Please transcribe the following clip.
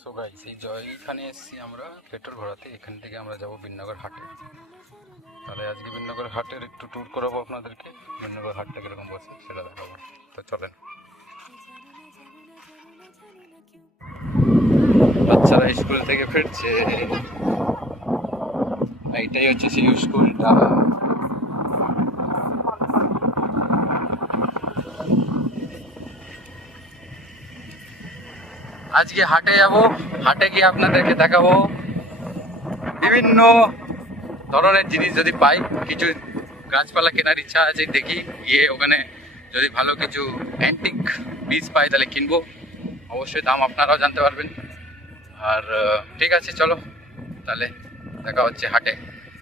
So guys, এই এইখানে এসেছি আমরা পেট্রোল ভরাতে। এখান থেকে আমরা যাব বিননগর হাটে। তাহলে আজকে বিননগর হাটের একটু ট্যুর করাবো আপনাদেরকে। বিননগর হাটটা কিরকম বসে সেটা দেখাবো। তো চলেন। বাচ্চারা স্কুল থেকে ফিরছে। এইটাই হচ্ছে সেই স্কুলটা। আজকে হাটে যাব। হাটে গিয়ে আপনাদেরকে দেখাবো বিভিন্ন ধরনের জিনিস। যদি পাই, কিছু গাছপালা কেনার ইচ্ছা আছে, দেখি গিয়ে ওখানে যদি ভালো কিছু অ্যান্টিক পিস পাই তাহলে কিনবো। অবশ্যই দাম আপনারাও জানতে পারবেন। আর ঠিক আছে, চলো তাহলে দেখা হচ্ছে হাটে।